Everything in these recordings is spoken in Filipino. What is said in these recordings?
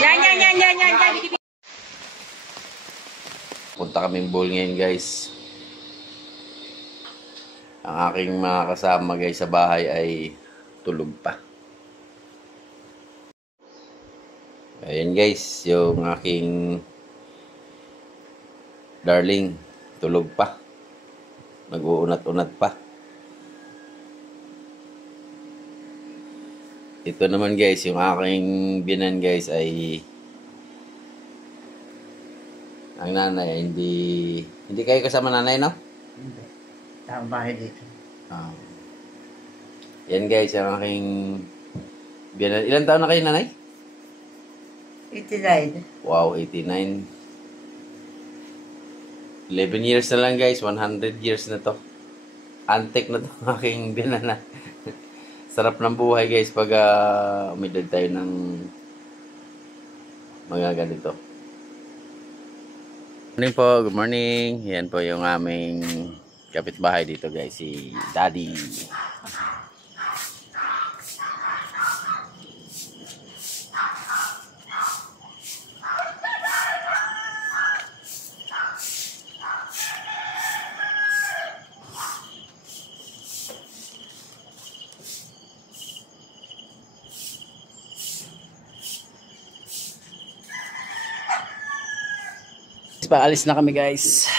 Yan. Punta kaming bowl ngayon guys. Ang aking mga kasama guys sa bahay ay tulog pa. Ayan guys, yung aking darling tulog pa. Nag-uunat-unat pa. Ito naman guys, yung aking binan guys ay ang nanay, hindi kayo kasama nanay, no? Hindi. Tama bahay dito. Yan guys, yung aking binan. Ilan taon na kayo nanay? 89. Wow, 89. 11 years na lang guys, 100 years na to. Antique na to aking binan na. Sarap ng buhay guys pag umidad tayo ng mga ganito. Good morning po, good morning. Yan po yung aming kapitbahay dito guys, si Daddy. Paalis na kami guys.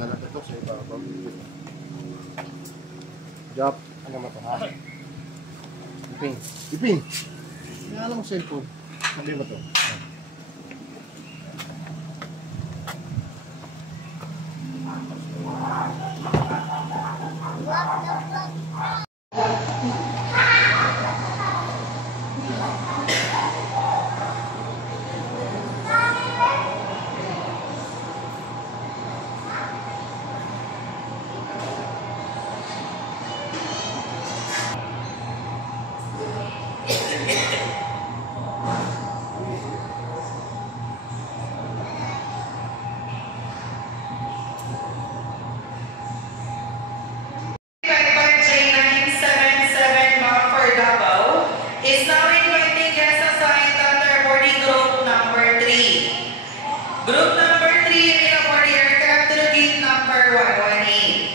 Ito sa ibabaw. Job, ano mo ito ha? Iping! Nga lang cellphone. Sabi mo ito. Group number 3, may aboard the aircraft to the gate number 118.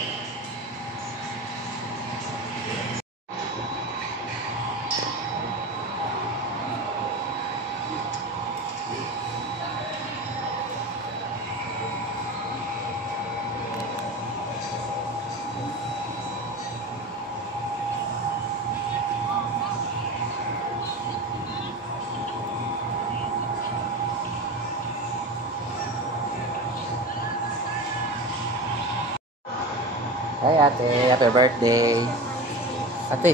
Hi ate, happy birthday. Ate.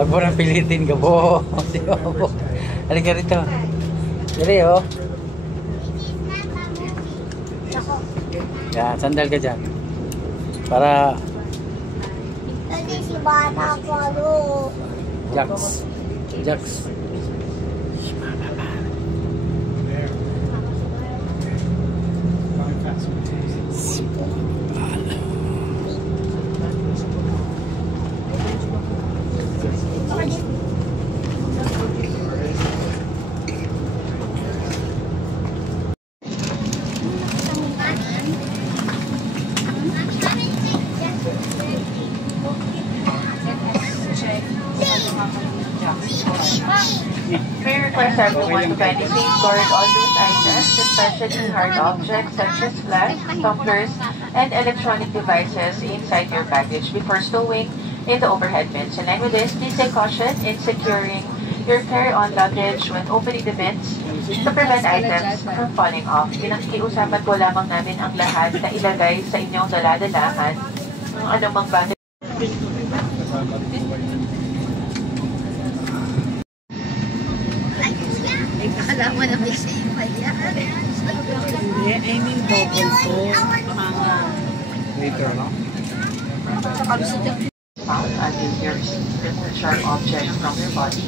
Huwag mo nang pilitin ka po. Halika rito. Dali oh. Yan, sandal ka dyan. Para Hindi si bata ko ano. Jax. Jax. request everyone to kindly safeguard all those items, especially hard objects such as flags, tumblers, and electronic devices inside your baggage before stowing in the overhead bins. In line with this, please take caution in securing your carry-on luggage when opening the bins to prevent items from falling off. Pinakiusapan po lamang namin ang lahat na ilagay sa inyong daladalahan ng anumang bagay. Alam mo na may safe yan. Hindi, I mean double to. Mga Later, no? Found under your seat, remove sharp objects from your body.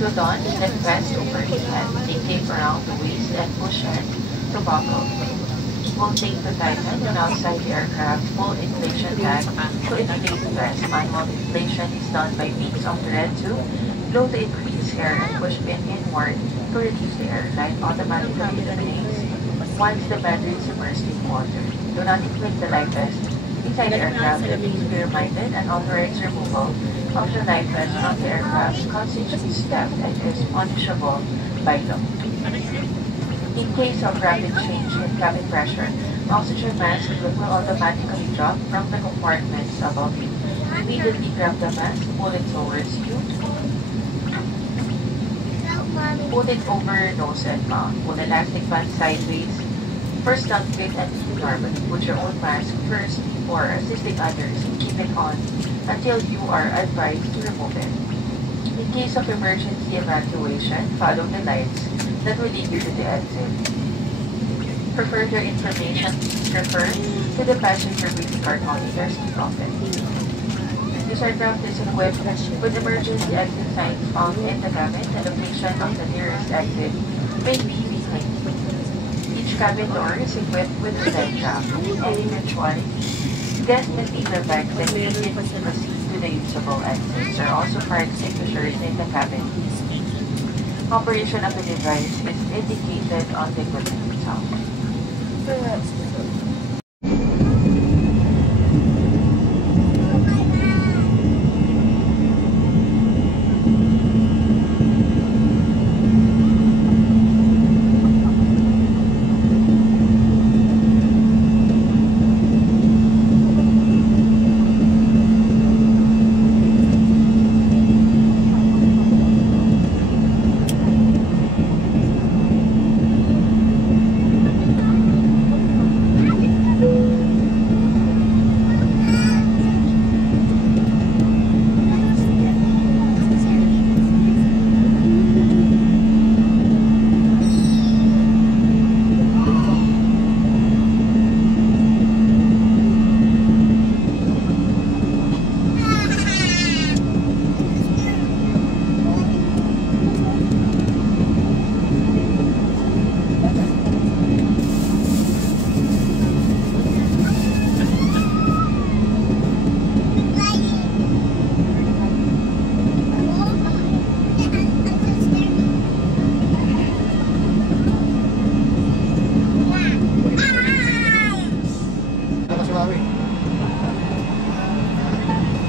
To don, then press over his head. They tape around the waist and push head to buckle. We'll take the tighten and outside the aircraft, full inflation tag to inflate the vest. Manual inflation is done by means of thread tube. Blow to increase air and push pin inward to reduce the air. Light automatically eliminates once the battery is immersed in water. Do not inflate the life vest inside the aircraft, and please be reminded and authorize removal of the life vest from the aircraft constitutes theft and is punishable by law. In case of rapid change in cabin pressure, oxygen mask will automatically drop from the compartments above you. Immediately grab the mask, pull it towards you. Put it over nose and mouth. Pull the elastic band sideways. First unfit and normally. Put your own mask first before assisting others and keep it on until you are advised to remove it. In case of emergency evacuation, follow the lights that will lead you to the exit. For further information, please refer to the passenger briefing card on your seat office. This aircraft is equipped with emergency exit signs found in the cabin. The location of the nearest exit may be behind you. Each cabin door is equipped with a side trap. In eventuality, guests may leave their bags and immediately proceed to the usable exits. There are also fire extinguishers in the cabin. Operation of the device is indicated on the equipment itself.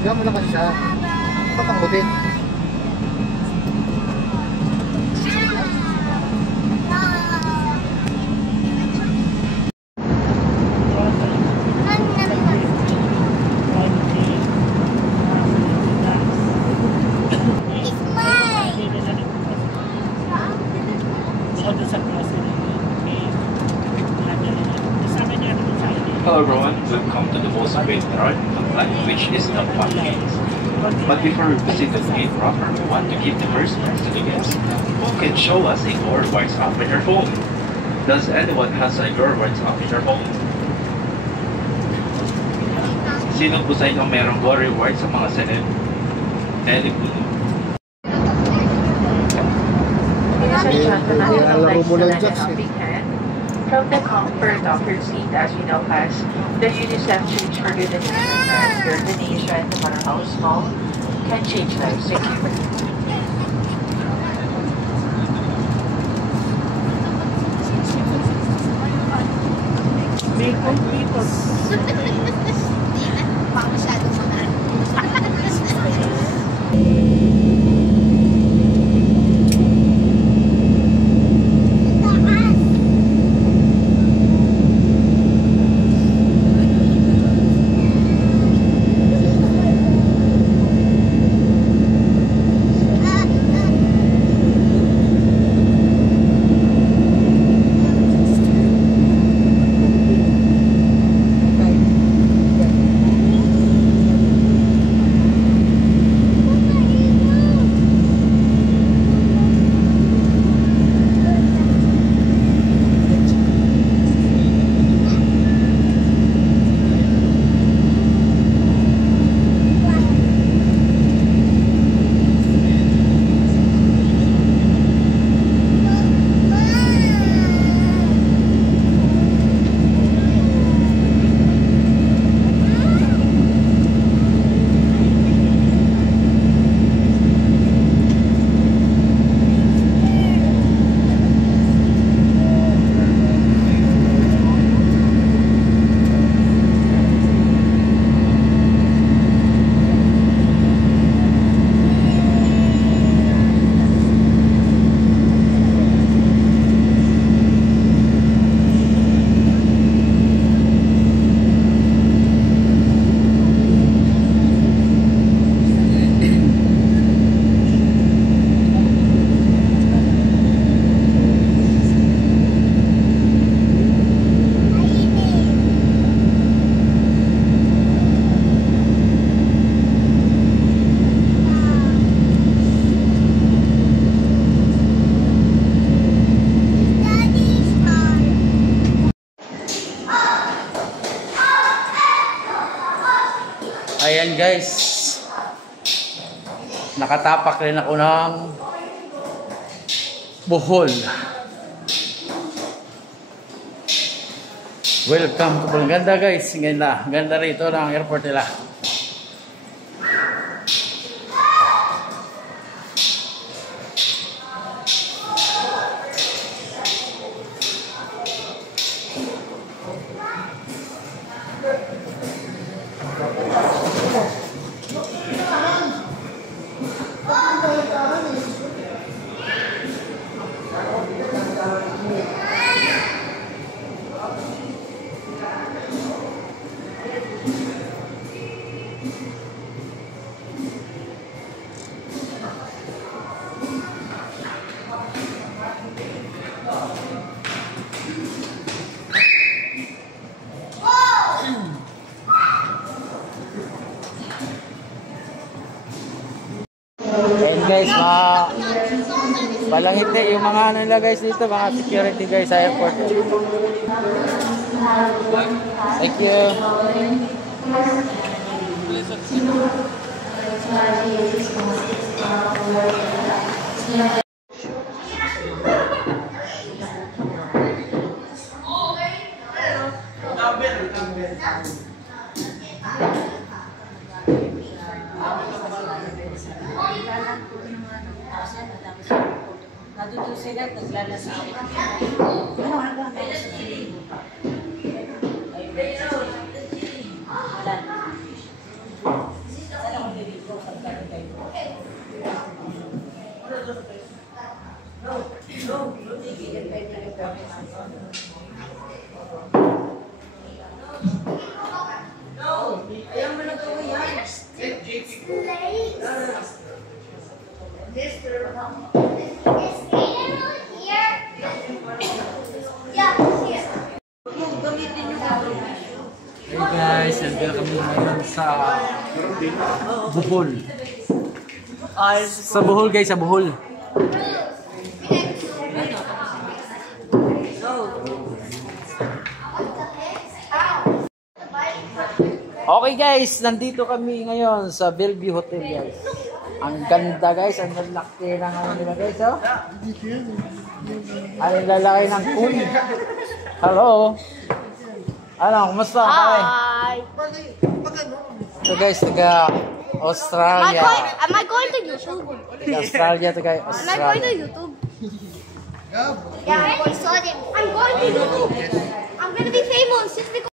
Diyan mo na kasi siya. Ba't ang buti? Hello everyone, welcome to the Bosa Gate Road, which is the fun gate. But before we proceed to the gate proper, we want to give the first chance to the guests who can show us a Gorwarts app in their phone. Does anyone has a Gorwarts app in their phone? Sino po sa inyo merong Gorwarts sa mga celeb? Telepuno. From the comfort of your seat as we now pass the UNICEF Change for Good initiative, your donation, no matter how small, can change lives. Thank you. may people. Baka masyadong mahal. Ayan guys. Nakatapak rin ako ng Bohol. Welcome to Bohol. Ganda guys. Ganda. Ganda rito ng airport nila. And guys, palangiti yung mga ano nila guys dito, mga security guys sa airport. Thank you. Natuto sila, naglalasing. Ano hanggang meron sila? Wala. Sana kung dito, pagkaroon kayo. Ayaw mo na gawin yan. Hey guys, nandito kami ngayon sa Bohol. Sa Bohol guys, sa Bohol. Okay guys, nandito kami ngayon sa Bellevue Hotel guys. Ang ganda guys, ang lalaki ng ano nila guys, oh. Ang lalaki ng pool. Hello. Ano, kumusta? Hi. So guys, taga Australia. Am I going to YouTube? Taga Australia, taga Am I going to Australia. YouTube? Yeah, I saw them. I'm going to YouTube. I'm gonna be famous just because.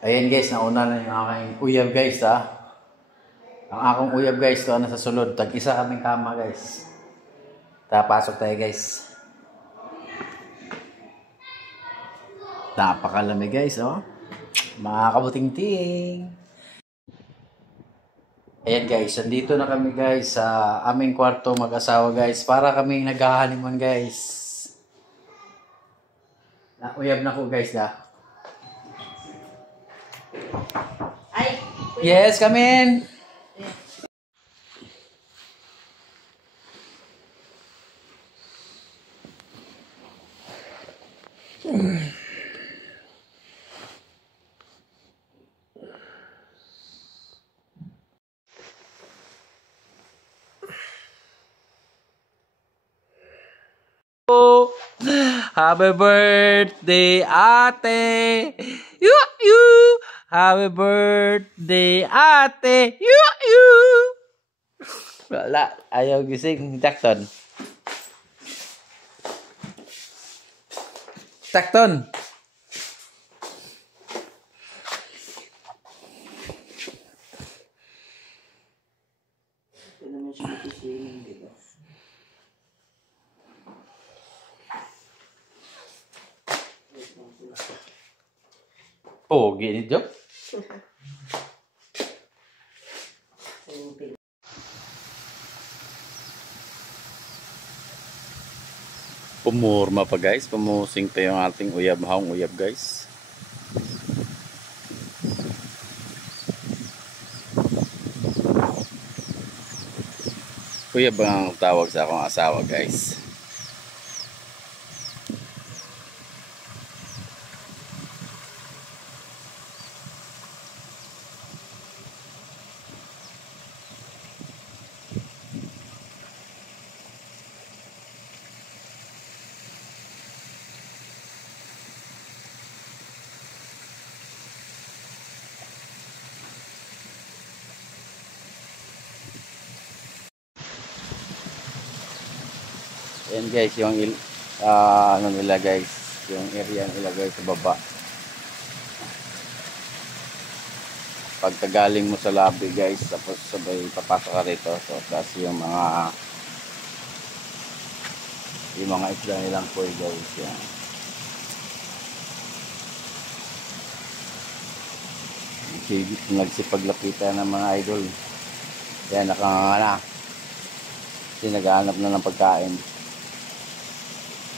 Ayan guys, nauna na yung aking uyab guys ha. Ang akong uyab guys, ito na sa sulod. Tag-isa kaming kama guys. Tapasok tayo guys. Napakalamig guys, oh. Mga kabuting-ting. Ayan guys, nandito na kami guys sa aming kwarto mag-asawa guys. Para kaming nag-honeymoon guys. Uyab na ko guys ha. Yes, come in. Happy birthday, ate. You. Happy birthday, ate. You. Wala, ayaw gising. Jackton. Oh, gini, Jok. Pumurma pa guys, pumusing pa yung ating uyab, haong uyab guys. Uyab ang tawag sa akong asawa guys. Ayan guys, yung ano nila guys, yung area nila guys sa baba. Pagkagaling mo sa lobby guys, tapos sabay papasok ka rito. So, kasi yung mga isla nilang poy guys. Yan. Nagsipaglapitan ng mga idol. Yan, nakanganga na. Kasi naghahanap na ng pagkain.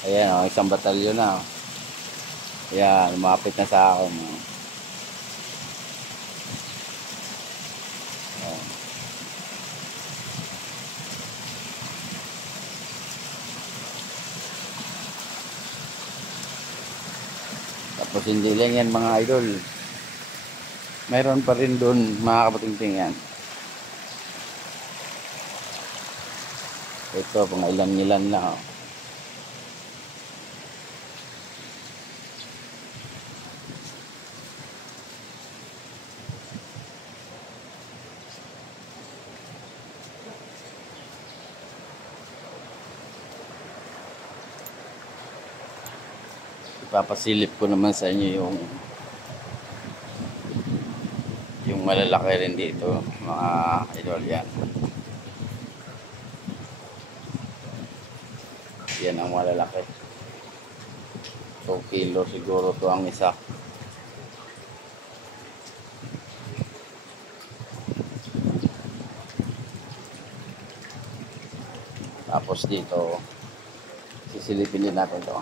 Ayan o, isang batalyon na. Ayan, lumapit na sa akin. Ayan. Tapos hindi lang yan mga idol. Mayroon pa rin doon mga kapatingting yan. Ito, pang ilan-ilan na. Ipapasilip ko naman sa inyo yung malalaki rin dito mga idol. Yan. Yan ang malalaki. 2 kilo siguro to ang isa. Tapos dito sisilipin din natin to.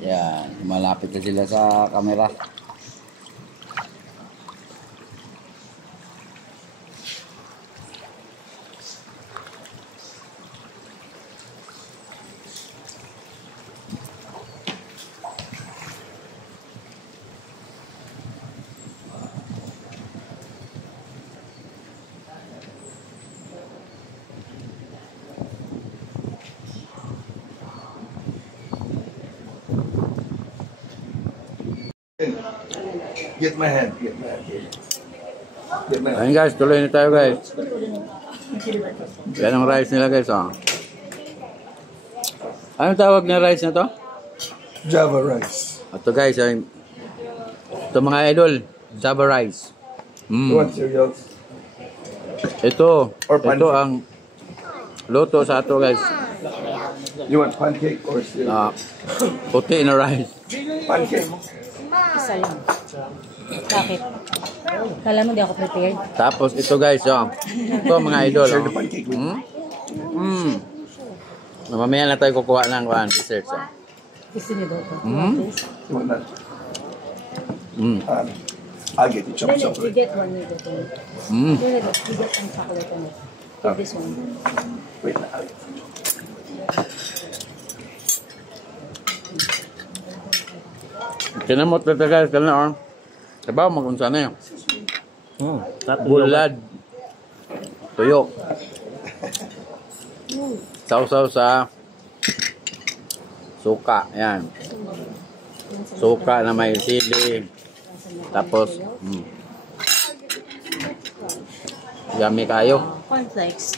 Yan, malapit na sila sa camera. Get my hand. Get my hand. Get my hand. Ayun guys, tuloy na tayo guys. Yan ang rice nila guys. Oh. Anong tawag na rice na to? Java rice. Ito guys, ito mga idol, Java rice. You want cereals? Ito Or ang luto sa ato guys. You want pancake or cereal? Puti na rice. Pancake. Isa lang. Bakit? Kala mo di ako prepared? Tapos ito guys, ito mga idol. Share the pancake with me. Mamaya na tayo kukuha ng dessert. Gusto niyo daw ito? You want that? I'll get you Then you chocolate. get one with it. You get some chocolate on it. Take this one. Wait, I'll get you. Kinamot na tayo guys, kailan sabaw magunsa na yun. Bulad. Tuyo. Sausaw sa suka. Yan. Suka na may sili. Tapos, yummy kayo. Cornflakes.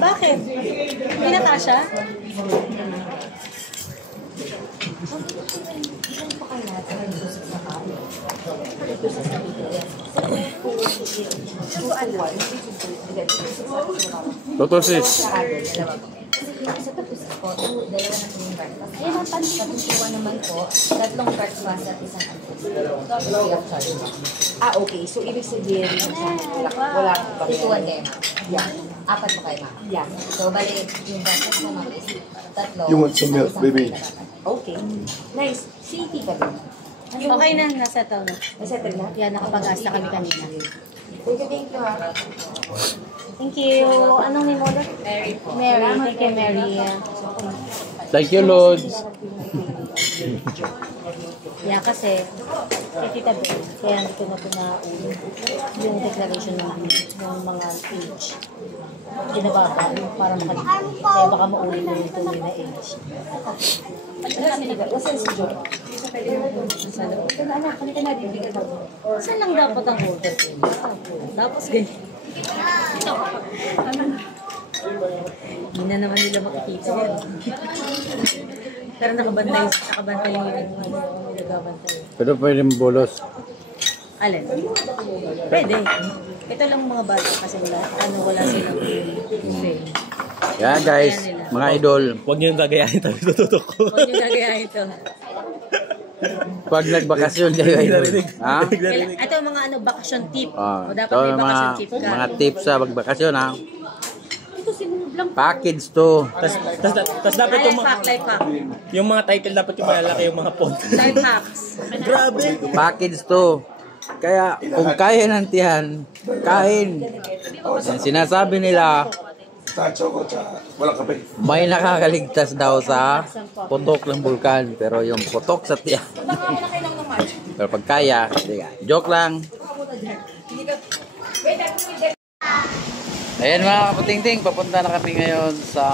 Bakit? Hindi na kasha? Total sis. Sa tapos po, dalawa na po yung breakfast. Ayun ang pansin naman po, 3 breakfast at 1 free of charge. Okay. So, ibig sabihin, wala po pa rin. Ituwan kayo, ma'am. Yeah. 4 po kayo, ma'am. Yeah. So, bali, yung breakfast mo, ma'am, is 3. You want some milk, baby? Okay. Nice. City ka din. Okay na, nasa taon na. Nasettle na? Yan, nakapag-asa kami kanina. Thank you, ha. Thank you. Anong name mo ulit? Mary po. Mary. Thank you, Mary. Thank you, Lord. Yeah, kasi Tita Bel, kaya hindi ko na po naulo yung declaration ng mga age. Ginababa para makaligtas. Kaya baka maulo na yung tuloy na age. Wasan si Joe? Saan lang dapat ang holder ko? Tapos ganyan. Hindi na naman nila makikita yan. Pero nakabantay yung nilagabantay. Pero pwede bolos. Alin? Pwede. Ito lang mga bata kasi wala silang fame. Yan guys, mga idol. Huwag niyo yung gagayahin tayo, tututok ko. Huwag nyo gagayahin ito. Pag nagbakasyon kayo idol. Ha? Ito mga bakasyon tip. Ah, O dapat ito may mga, bakasyon tip ka. mga tips sa magbakasyon ha. Package to. Tas dapat yung mga, Life hack. yung mga title dapat yung malalaki yung mga font. Life hacks. Grabe! Package to. Kaya kung kaya ng tiyan, kain. Yan, sinasabi nila, Choco, tsaka walang kape. may nakakaligtas daw sa putok ng bulkan. Pero yung putok sa tiyan. Pero pag kaya, joke lang. Ayan mga kaputingting, papunta na kami ngayon sa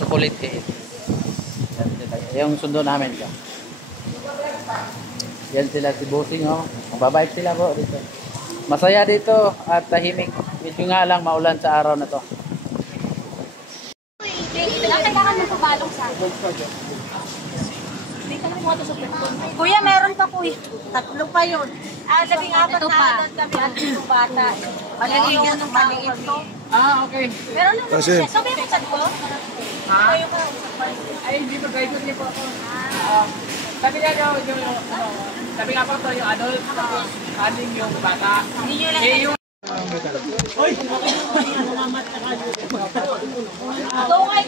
Chocolate Cave. Yung sundo namin ka. Yan sila si Bossing oh. Magbabike sila po dito. Masaya dito at tahimik. Medyo nga lang maulan sa araw na to. Kailangan mo pabalong sa akin. Kuya, meron pa kuya. 3 pa yun. 14 na doon kami at yung bata. Paligyan ng maliit to. Okay. Meron lang Kasi, sabi mo sa ko? Ay, hindi pa guide niyo po ako. Sabi nga po to yung adult, tapos aning yung bata. Hindi nyo lang. Eh, yung Tungay.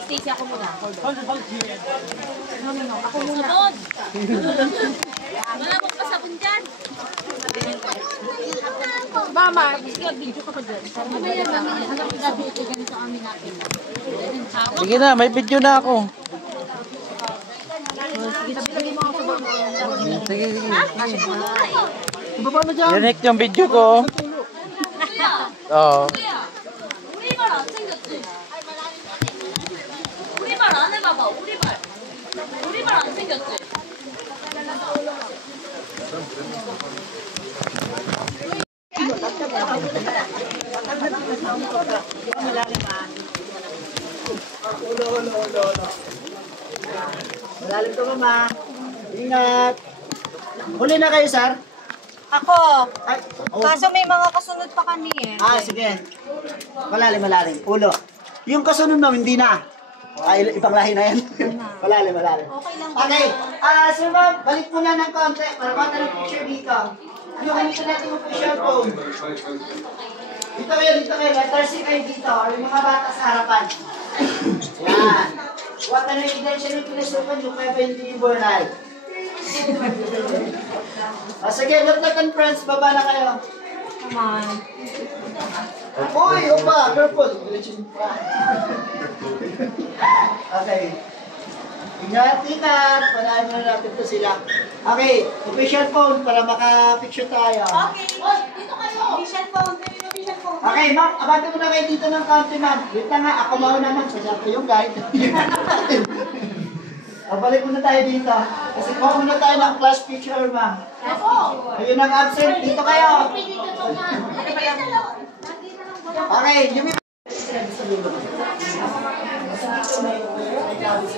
Stacy, ako muna. Hold. No. Ako muna. Sunod! Wala mong pasabon dyan. Mama, video ka pa dyan. Mamaya, alam ko gabi ito ganito amin natin. Sige na, may video na ako. Sige. Rinig yung video ko. Oo. 우리말 안 생겼지? 우리말 안 해봐봐, 우리말 안 생겼지? Malalim to, mama. Ingat. Huli na kayo, sir? Ako, Ay, oh. kaso may mga kasunod pa kami eh. Sige. Malalim. Ulo. Yung kasunod mo, hindi na. Ay, ibang lahi na yan. malalim. Okay lang ba? Okay. So ma'am, balik po na ng konti para bata ng picture dito. Yung ganito natin yung cellphone. Dito kayo. Letter C kayo dito. Yung mga bata sa harapan. Yan. Huwag ka na yung idensya ng pinasukan yung kaya hindi ibonal. Sige, look and friends, baba na kayo. Come on. Uy, opa, careful. Okay. Ingat-ingat. Panahin na natin to sila. Okay, official phone para maka-picture tayo. Okay. Dito kayo. Official phone. Official phone. Okay, ma'am. Abante mo na kayo dito ng country, ma'am. Wait lang nga. Ako mauna naman. Kasi ako yung guide. Balik muna tayo dito. Kasi kuha muna tayo ng class picture, ma'am. Ayun ang absent. Dito kayo. Okay, yung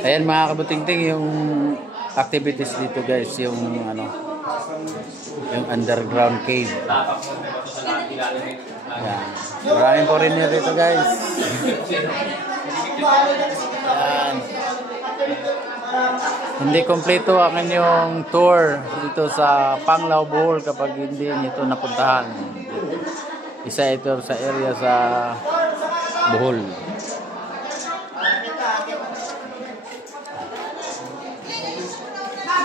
Ayan mga kabutingting, yung activities dito guys, yung ano, yung underground cave. Ayan. Maraming foreigner dito guys. Ayan. Hindi kompleto ang inyong tour dito sa Panglao, Bohol kapag hindi nito napuntahan. Isa ito sa area sa Bohol.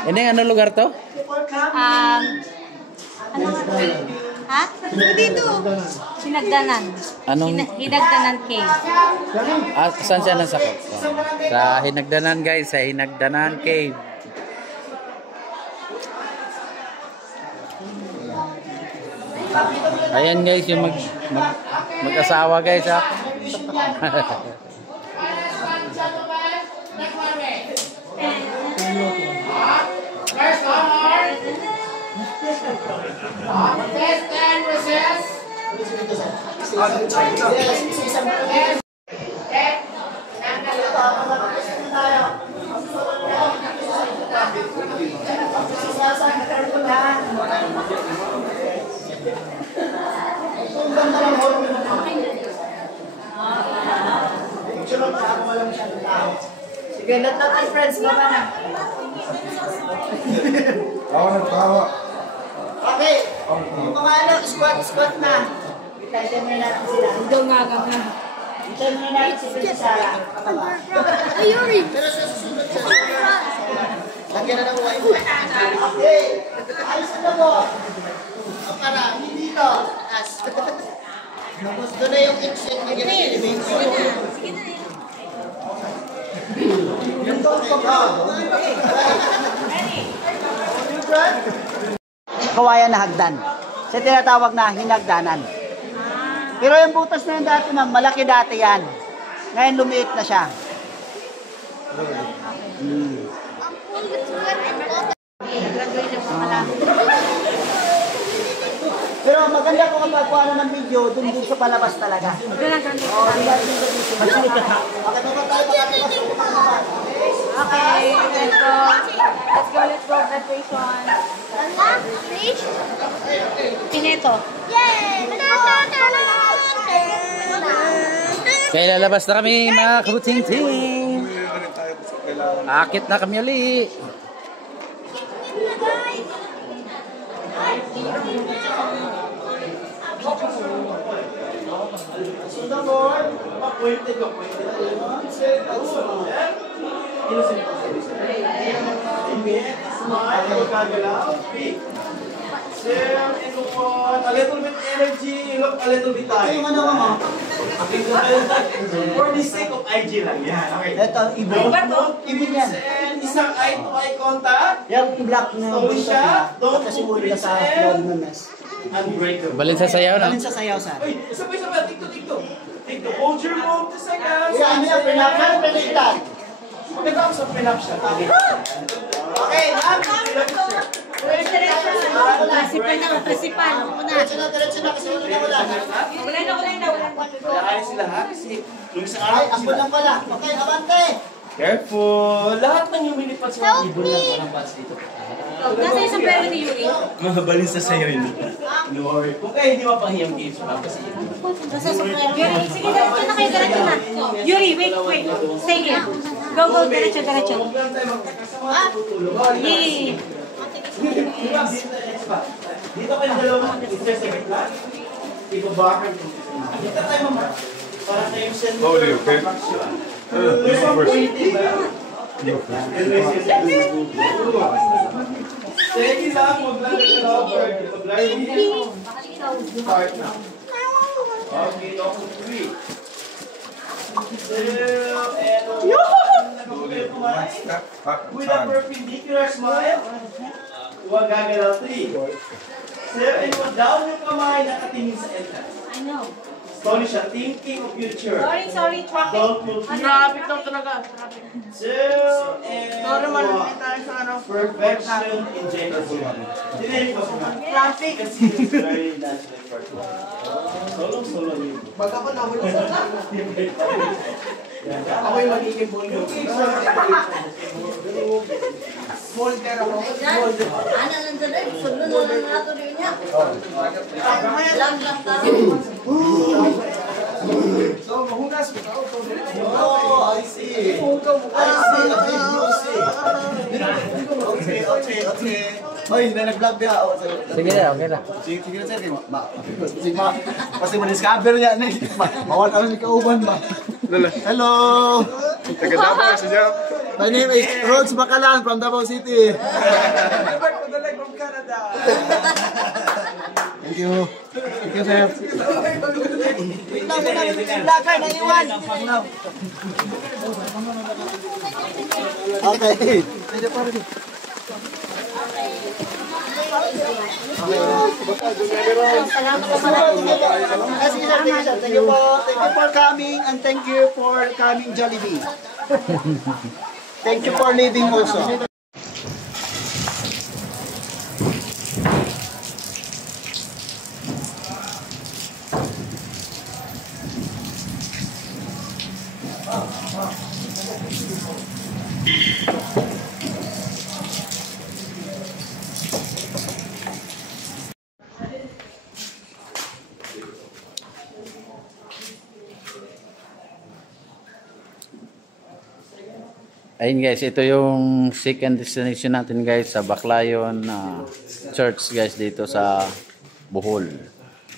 Ini ano lugar to? Ano ha? Dito. Hinagdanan. Anong Hinagdanan cave. saan siya nasakop? Sa Hinagdanan guys, sa Hinagdanan cave. Ayan guys, yung mag-asawa guys ha. Test and recess. Sige, let natin friends, baba na. Tawa na, tawa. Okay, yung mga ano, squat na. Itayin mo na natin sila. Ito nga ka na. Itayin mo na natin si Princess Sarah. Ay, Yuri. Lagyan na ng wifi. Okay, ayos na mo. Para, hindi dito. Tapos doon na yung exit na ginagawa. Sige na. Yung doon ko ba? Kawayan na hagdan. Sa tinatawag na hinagdanan. Pero yung butas na yun dati, ma'am, malaki dati yan. Ngayon lumiit na siya. Pero maganda ko kapag kuha ng video, dun sa palabas talaga. Okay, let's go. Let's go, graduation. Pineto. Yay! Kaya lalabas na kami mga kabutingting. Akit na kami uli. A little bit energy, look a little bit tired. For the sake of IG lang yan. Okay. Ito, ibig yan. And isang eye-to-eye contact. Yung black na Don't siya. Don't kasi move muli his sa hand. loob ng mess. Unbreakable. Balin sa sayaw na. Alin sa sayaw sa. Uy, sabay-sabay. Tikto. Tikto. Hold your move to seconds. Kaya ano yan, pinapalitan. Maganda sa pinap siya. Okay, ma'am. Principal. Diretso na kasi hindi na wala. Wala na. Kaya sila ha? Kasi yung isang Ay, araw ako lang pala. Okay, abante. Careful! Lahat ng humidity pads mga ibon lang ng pads dito. Nasa isang pera ni Yuri. Mga balins na sa'yo yun. No worry. Kung kayo hindi mapahiyang games, kasi Nasa isang pera. Yuri, sige, diretso na kayo, diretso na. Yuri, wait. Stay here. Go, diretso. Yay! Dito kayo dalawa second class. Ibabakan ko. Dito tayo mama. Para tayo send. Slowly, okay? Steady lang, mag-land ka lang. Start na. Okay, ako 3. Still, and 1. yung kumain. With a perpendicular smile. Huwag gagalaw. 3. 7. And down yung kamay nakatingin sa entrance. I know. Slowly siya, thinking of future. Sorry, traffic. Don't feel Traffic daw talaga. 2 and 1. Perfection in gender full. Dinihin ko sa traffic. Kasi it's very naturally perfect. Solo yun. Pag ako nahuli sa ako yung magiging bunyo. Smolder ako. Smolder. Ano lang dyan eh? Sulo na lang nato rin niya. Lang ka. So, mahunas mo ka. Oh, I see. I see. Okay. Hoy, nag-vlog din ako. Sige na, okay na. Sige na, sir. Sige, kasi ma-discover niya na. Mawal ka rin kauban ba? Hello! Taga Davao si Jeff. My name is Rhodes Bacalan from Davao City. From Canada. Thank you. Thank you, sir. Vlogger na iwan. Okay. Pwede pa rin. Thank you for coming and thank you for coming Jollibee. Thank you for leading also. Ayun guys, ito yung second destination natin guys sa Baclayon Church guys dito sa Bohol.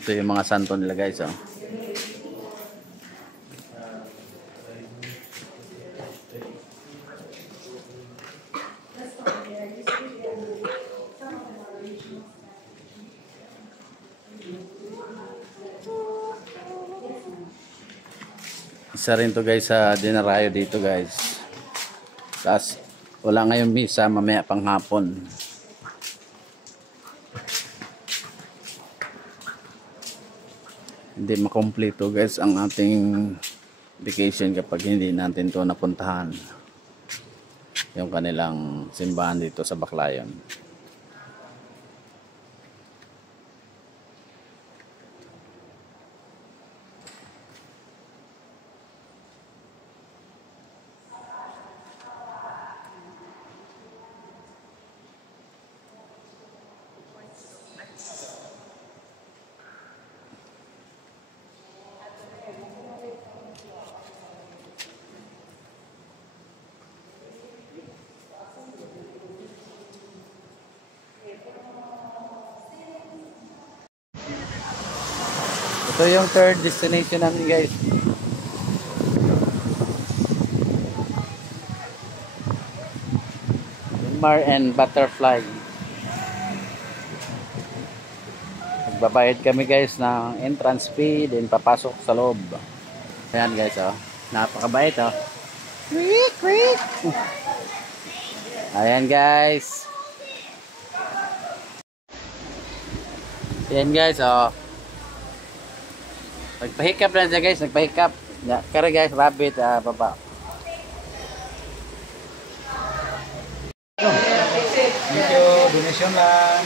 Ito yung mga santo nila guys. Oh. Isa rin to guys sa dinarayo dito guys. Tapos wala ngayong misa, mamaya pang hapon. Hindi makompleto guys ang ating vacation kapag hindi natin to napuntahan. Yung kanilang simbahan dito sa Baclayon. Ito yung third destination namin guys. Mar and Butterfly. Magbabayad kami guys ng entrance fee, then papasok sa loob. Ayan guys, oh. Napakabait, oh. Quick. Ayan guys. Ayan guys, oh. Nagpahikap na siya guys, nagpahikap. Kaya guys, rabbit, baba. Thank you. Donation lang.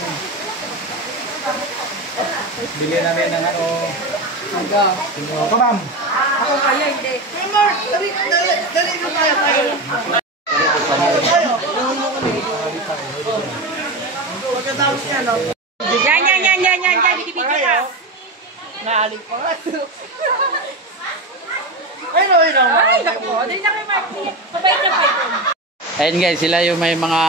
Bili namin ng ano. Ako ma'am. Ako kaya hindi. Dali mo kaya kayo. Pagkatapos niya, no? Yan. Bibigyan ka. Naalig pa nga. Ay, naku. Dali na kayo, Marky. Pabait na python. Ayun guys, sila yung may mga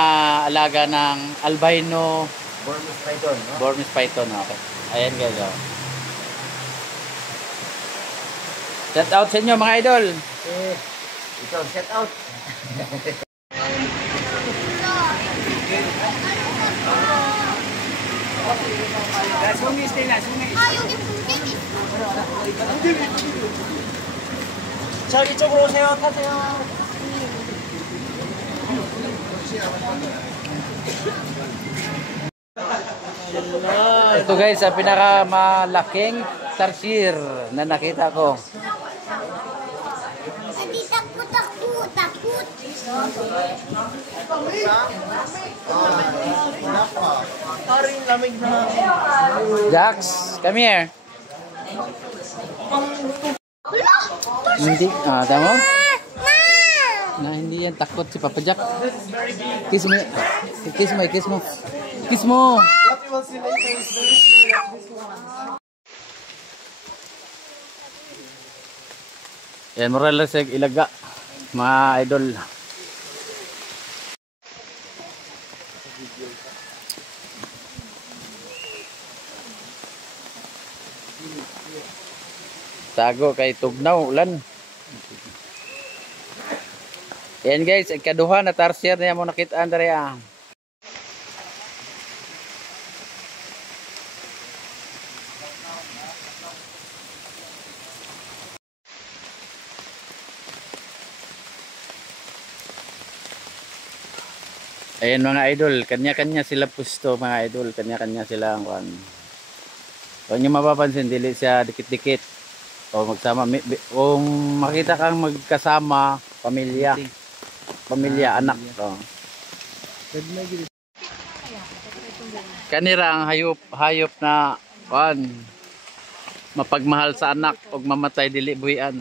alaga ng albino Burmese python, no? Burmese python, okay. Ayan guys, oh. Shout out sa inyo mga idol. Ito, shout out. Sungis nila, sungis. 자, 이쪽으로 오세요. 타세요. Ito guys, ang pinakamalaking tarsier na nakita ko. Jax, come here. Hindi, tama? Na hindi yan takot si Papa Jack. Kiss mo. Kiss mo, kiss mo. Kiss mo. What you will see later is very cool as this one. Yan, moral lang sa ilaga, mga idol. Tago kay tugnaw, ulan. Yan guys, ikaduha na tarsier na yan mo nakitaan dari ah. Ayan mga idol, kanya-kanya sila pusto mga idol, kanya-kanya sila ang kuan. Kung nyo mapapansin, dili siya dikit-dikit o magsama. Kung makita kang magkasama, pamilya, anak. Kanira ang hayop na kuan, mapagmahal sa anak o mamatay dili buhian.